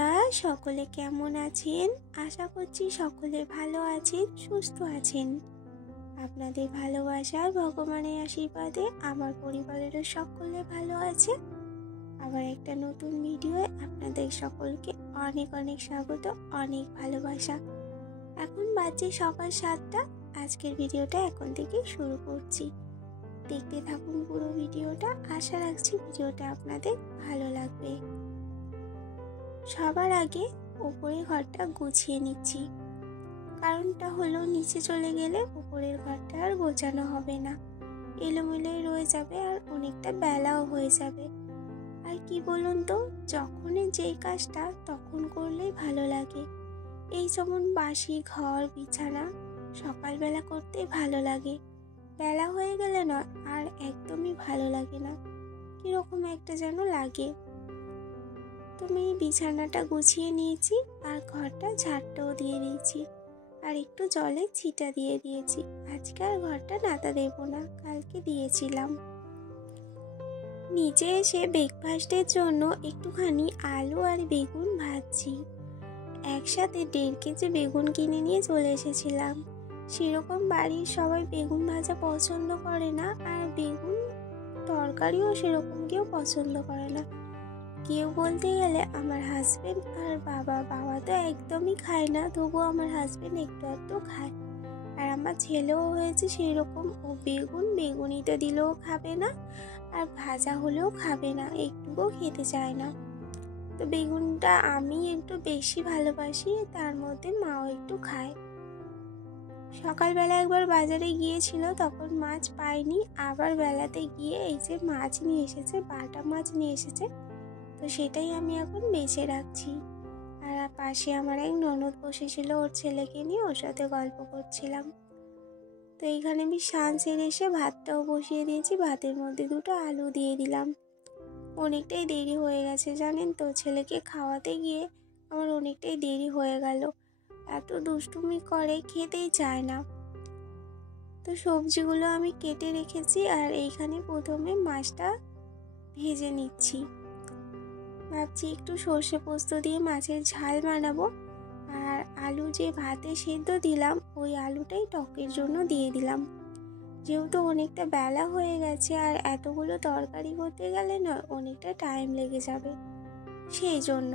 বন্ধুরা, সকলে কেমন আছেন? আশা করছি সকলে ভালো আছেন, সুস্থ আছেন। আপনাদের ভালোবাসা, ভগবানের আশীর্বাদে আমার পরিবারেরও সকলে ভালো আছে। আবার একটা নতুন ভিডিওয়ে আপনাদের সকলকে অনেক অনেক স্বাগত, অনেক ভালোবাসা। এখন বাজে সকাল 7টা। আজকের ভিডিওটা এখন থেকে শুরু করছি। দেখতে থাকুন পুরো ভিডিওটা। আশা রাখছি ভিডিওটা আপনাদের ভালো লাগবে। সবার আগে উপরের ঘরটা গুছিয়ে নিচ্ছি। কারণটা হলো নিচে চলে গেলে উপরের ঘরটা আর গোছানো হবে না, এলোমেলোই রয়ে যাবে আর অনেকটা বেলাও হয়ে যাবে। আর কি বলুন তো, যখনই যেই কাজটা তখন করলেই ভালো লাগে। এই যেমন বাসি ঘর বিছানা সকালবেলা করতে ভালো লাগে, বেলা হয়ে গেলে না আর একদমই ভালো লাগে না, কিরকম একটা যেন লাগে। তুমি বিছানাটা গুছিয়ে নিয়েছি আর ঘরটা ঝাড়টাও দিয়ে দিয়েছি আর একটু জলে ছিটা দিয়ে দিয়েছি। আজকে আর ঘরটা নাতা দেব না, কালকে দিয়েছিলাম। নিচে এসে ব্রেকফাস্টের জন্য একটুখানি আলু আর বেগুন ভাজছি। একসাথে 1.5 কেজি বেগুন কিনে নিয়ে চলে এসেছিলাম। সেরকম বাড়ির সবাই বেগুন ভাজা পছন্দ করে না, আর বেগুন তরকারিও সেরকম কেউ পছন্দ করে না। কেউ বলতে গেলে আমার হাজবেন্ড আর বাবা তো একদমই খায় না, তবুও আমার হাজবেন্ড একটু একটু খায়। আর আমার ছেলেও হয়েছে সেই রকম, ও বেগুনিতে দিলেও খাবে না, আর ভাজা হলেও খাবে না, একটুকুও খেতে চায় না। তো বেগুনটা আমি একটু বেশি ভালোবাসি, তার মধ্যে মাও একটু খায়। সকালবেলা একবার বাজারে গিয়েছিল, তখন মাছ পাইনি। আবার বেলাতে গিয়ে এই যে মাছ নিয়ে এসেছে, বাটা মাছ নিয়ে এসেছে, তো সেটাই আমি এখন বেছে রাখছি। আর পাশে আমার এক ননদ বসেছিল, ওর ছেলেকে নিয়ে ওর সাথে গল্প করছিলাম। তো এইখানে আমি স্নান সেরে এসে ভাতটাও বসিয়ে দিয়েছি, ভাতের মধ্যে 2টো আলু দিয়ে দিলাম। অনেকটাই দেরি হয়ে গেছে জানেন তো, ছেলেকে খাওয়াতে গিয়ে আমার অনেকটাই দেরি হয়ে গেল। এত দুষ্টুমি করে, খেতেই চায় না। তো সবজিগুলো আমি কেটে রেখেছি আর এইখানে প্রথমে মাছটা ভেজে নিচ্ছি। ভাবছি একটু সর্ষে পোস্ত দিয়ে মাছের ঝাল বানাবো। আর আলু যে ভাতে সেদ্ধ দিলাম, ওই আলুটাই টকের জন্য দিয়ে দিলাম। যেহেতু অনেকটা বেলা হয়ে গেছে আর এতগুলো তরকারি করতে গেলে না অনেকটা টাইম লেগে যাবে, সেই জন্য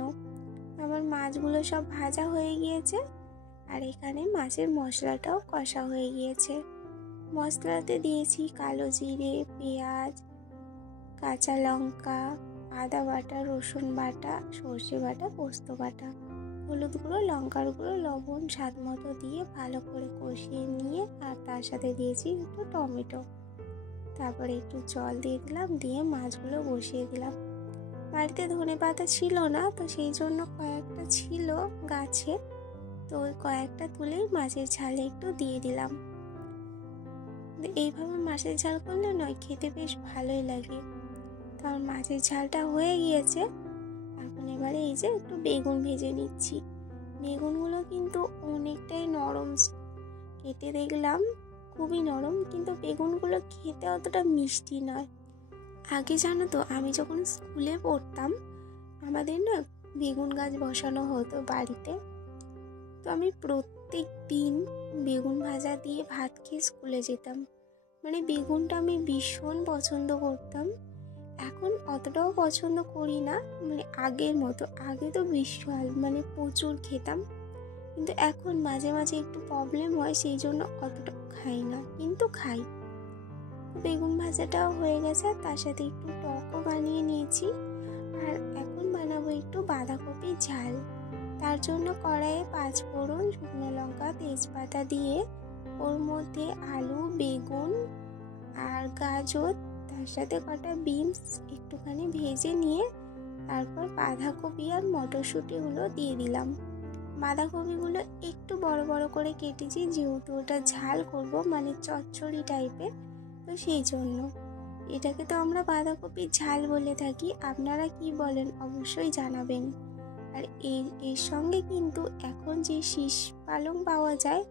আমার মাছগুলো সব ভাজা হয়ে গিয়েছে। আর এখানে মাছের মশলাটাও কষা হয়ে গিয়েছে। মশলাতে দিয়েছি কালো জিরে, পেঁয়াজ, কাঁচা লঙ্কা, আদা বাটা, রসুন বাটা, সর্ষে বাটা, পোস্ত বাটা, হলুদ গুঁড়ো, লঙ্কার গুঁড়ো, লবণ স্বাদ মতো দিয়ে ভালো করে কষিয়ে নিয়ে আর তার সাথে দিয়েছি একটু টমেটো। তারপরে একটু জল দিয়ে দিলাম, দিয়ে মাছগুলো বসিয়ে দিলাম। বাড়িতে ধনেপাতা ছিল না, তো সেই জন্য কয়েকটা ছিল গাছে, তো ওই কয়েকটা তুলেই মাছের ঝালে একটু দিয়ে দিলাম। এইভাবে মাছের ঝাল করলে নয় খেতে বেশ ভালোই লাগে। তার মাছের ঝালটা হয়ে গিয়েছে। এখন এবারে এই যে একটু বেগুন ভেজে নিচ্ছি। বেগুনগুলো কিন্তু অনেকটাই নরম, কেটে দেখলাম খুবই নরম, কিন্তু বেগুনগুলো খেতে অতটা মিষ্টি নয়। আগে জানো তো, আমি যখন স্কুলে পড়তাম আমাদের না বেগুন গাছ বসানো হতো বাড়িতে, তো আমি প্রত্যেক দিন বেগুন ভাজা দিয়ে ভাত খেয়ে স্কুলে যেতাম। মানে বেগুনটা আমি ভীষণ পছন্দ করতাম। এখন অতটাও পছন্দ করি না, মানে আগের মতো। আগে তো বিশাল মানে প্রচুর খেতাম, কিন্তু এখন মাঝে মাঝে একটু প্রবলেম হয়, সেই জন্য অতটা খাই না, কিন্তু খাই। বেগুন ভাজাটাও হয়ে গেছে, তার সাথে একটু টকও বানিয়ে নিয়েছি। আর এখন বানাবো একটু বাঁধাকপি ঝাল। তার জন্য কড়াইয়ে 5 ফোড়ন, শুকনো লঙ্কা, তেজপাতা দিয়ে ওর মধ্যে আলু, বেগুন আর গাজর, তার সাথে কটা বিনস একটুখানি ভেজে নিয়ে তারপর বাঁধাকপি আর মটরশুঁটিগুলো দিয়ে দিলাম। বাঁধাকপিগুলো একটু বড় বড় করে কেটেছি, যেহেতু ওটা ঝাল করব, মানে চচ্চড়ি টাইপের, তো সেই জন্য। এটাকে তো আমরা বাঁধাকপির ঝাল বলে থাকি, আপনারা কি বলেন অবশ্যই জানাবেন। আর এর সঙ্গে কিন্তু এখন যে শীষ পালং পাওয়া যায়,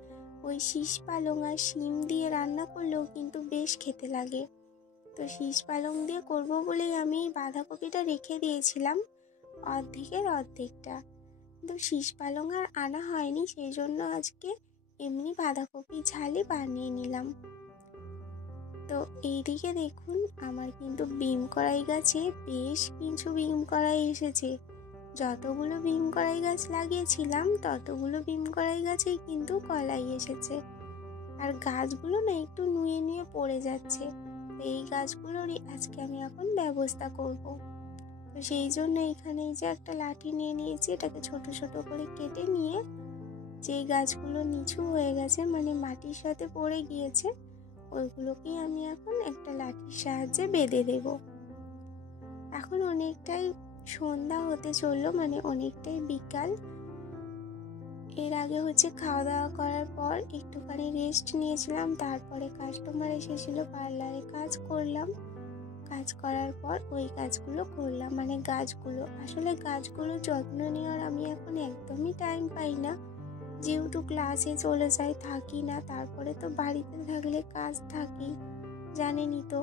ওই শীষ পালং আর শিম দিয়ে রান্না করলেও কিন্তু বেশ খেতে লাগে। তো শীষ পালং দিয়ে করব বলেই আমি বাঁধাকপিটা রেখে দিয়েছিলাম অর্ধেকের অর্ধেকটা। কিন্তু শীষ পালং আর আনা হয়নি, সেই জন্য আজকে এমনি বাঁধাকপি ঝালই বানিয়ে নিলাম। তো এইদিকে দেখুন আমার কিন্তু বিম কড়াই গাছে বেশ কিছু বিম কড়াই এসেছে। যতগুলো বিম কড়াই গাছ লাগিয়েছিলাম ততগুলো বিম কড়াই গাছেই কিন্তু কলাই এসেছে। আর গাছগুলো না একটু নুয়ে নুয়ে পড়ে যাচ্ছে, এই গাছগুলোরই আজকে আমি এখন ব্যবস্থা করব। তো সেই জন্য এখানে এই যে একটা লাঠি নিয়ে নিয়েছি, এটাকে ছোট ছোট করে কেটে নিয়ে যেই গাছগুলো নিচু হয়ে গেছে মানে মাটির সাথে পড়ে গিয়েছে ওইগুলোকেই আমি এখন একটা লাঠির সাহায্যে বেঁধে দেব। এখন অনেকটাই সন্ধ্যা হতে চললো, মানে অনেকটাই বিকাল। এর আগে খাওয়া দাওয়া করার পর একটুখানি রেস্ট নিয়েছিলাম, তারপরে কাস্টমার এসেছিল, পার্লারে কাজ করলাম। কাজ করার পর ওই কাজগুলো করলাম, মানে গাছগুলো আসলে গাছগুলোর যত্ন নেওয়ার আমি এখন একদমই টাইম পাই না, যেহেতু ক্লাসে চলে যাই, থাকি না। তারপরে তো বাড়িতে থাকলে কাজ থাকেই, জানেনই তো।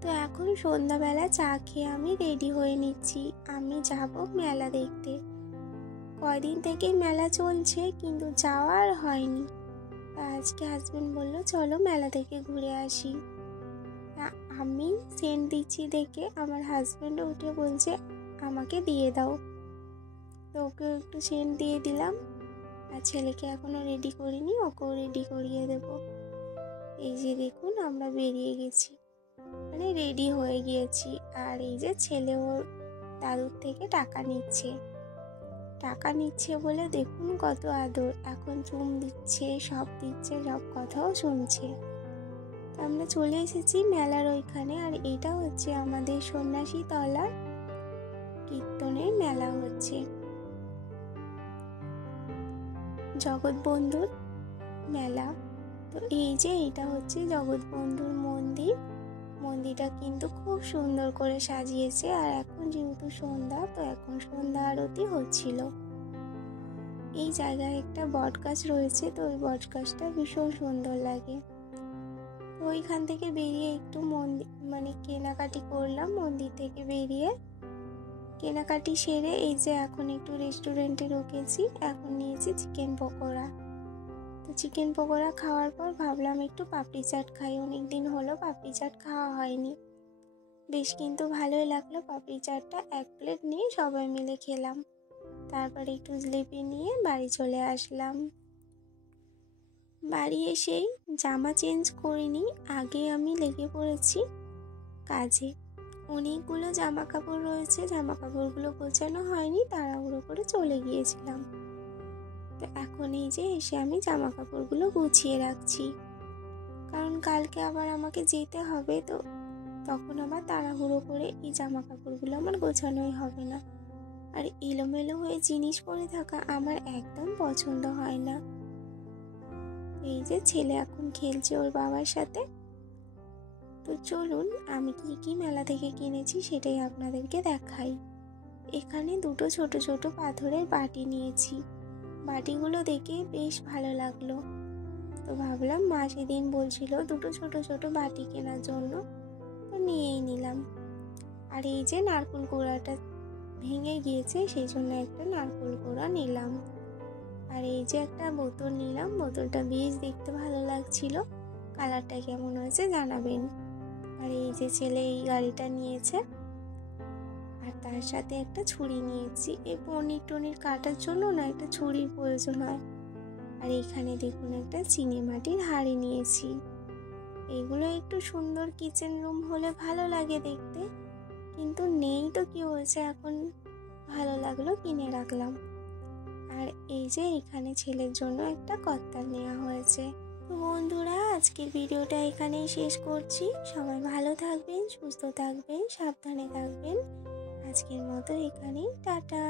তো এখন সন্ধ্যাবেলা চা খেয়ে আমি রেডি হয়ে নিচ্ছি, আমি যাব মেলা দেখতে। কয়দিন থেকে মেলা চলছে কিন্তু যাওয়া আর হয়নি। আজকে হাজবেন্ড বললো চলো মেলা থেকে ঘুরে আসি। আমি সেন্ট দিচ্ছি দেখে আমার হাজবেন্ড উঠে বলছে আমাকে দিয়ে দাও। তো ওকেও একটু সেন্ট দিয়ে দিলাম, আর ছেলেকে এখনো রেডি করিনি, ওকেও রেডি করিয়ে দেব। এই যে দেখুন আমরা বেরিয়ে গেছি, মানে রেডি হয়ে গিয়েছি। আর এই যে ছেলে ওর দাদুর থেকে টাকা নিচ্ছে বলে দেখুন কত আদর, এখন চুম দিচ্ছে, সব কথাও শুনছে। তো আমরা চলে এসেছি মেলার ওইখানে, আর এটা হচ্ছে আমাদের সন্ন্যাসী তলার কীর্তনের মেলা হচ্ছে, জগৎবন্ধুর মেলা। তো এই যে এটা হচ্ছে জগৎবন্ধুর মন্দিরটা কিন্তু খুব সুন্দর করে সাজিয়েছে। আর এখন যেহেতু সন্ধ্যা, তো এখন সন্ধ্যা আরতি হচ্ছিল। এই জায়গায় একটা বট গাছ রয়েছে, তো ওই বট গাছটা ভীষণ সুন্দর লাগে। তো ওইখান থেকে বেরিয়ে একটু মানে কেনাকাটি করলাম। মন্দির থেকে বেরিয়ে কেনাকাটি সেরে এই যে এখন একটু রেস্টুরেন্টে ঢুকেছি, এখন নিয়েছি চিকেন পকোড়া। তো চিকেন পকোড়া খাওয়ার পর ভাবলাম একটু পাপড়ি চাট খাই, অনেকদিন হলো পাপড়ি চাট খাওয়া হয়নি। বেশ কিন্তু ভালোই লাগলো পাপড়ি চাটটা, 1 প্লেট নিয়ে সবাই মিলে খেলাম। তারপরে একটু জিলিপি নিয়ে বাড়ি চলে আসলাম। বাড়ি এসেই জামা চেঞ্জ করিনি, আগে আমি লেগে পড়েছি কাজে। অনেকগুলো জামা কাপড় রয়েছে, জামা কাপড়গুলো গোছানো হয়নি, তাড়াহুড়ো করে চলে গিয়েছিলাম। তো এখন এই যে এসে আমি জামা কাপড়গুলো গুছিয়ে রাখছি, কারণ কালকে আবার আমাকে যেতে হবে, তো তখন আবার তাড়াহুড়ো করে এই জামা কাপড়গুলো আমার গোছানোই হবে না। আর এলোমেলো হয়ে জিনিস পরে থাকা আমার একদম পছন্দ হয় না। এই যে ছেলে এখন খেলছে ওর বাবার সাথে। তো চলুন আমি কি মেলা থেকে কিনেছি সেটাই আপনাদেরকে দেখাই। এখানে দুটো ছোট ছোট পাথরের বাটি নিয়েছি, বাটিগুলো দেখে বেশ ভালো লাগলো, তো ভাবলাম মা সেদিন বলছিল দুটো ছোট ছোট বাটি কেনার জন্য, তো নিয়েই নিলাম। আর এই যে নারকেল কোড়াটা ভেঙে গিয়েছে, সেই জন্য একটা নারকেল কোড়া নিলাম। আর এই যে একটা বোতল নিলাম, বোতলটা বেশ দেখতে ভালো লাগছিল, কালারটা কেমন হয়েছে জানাবেন। আর এই যে ছেলে এই গাড়িটা নিয়েছে, আর তার সাথে একটা ছুরি নিয়েছি, এই পনির টনির কাটার জন্য না একটা ছুরির প্রয়োজন হয়। আর এখানে দেখুন একটা চিনি মাটির হাঁড়ি নিয়েছি। এগুলো একটু সুন্দর কিচেন রুম হলে ভালো লাগে দেখতে, কিন্তু নেই তো কি হয়েছে, এখন ভালো লাগলো কিনে রাখলাম। আর এই যে এখানে ছেলের জন্য একটা কর্তার নেওয়া হয়েছে। তো বন্ধুরা আজকের ভিডিওটা এখানেই শেষ করছি, সবাই ভালো থাকবেন, সুস্থ থাকবেন, সাবধানে থাকবেন। আজকের মতো এখানেই টাটা।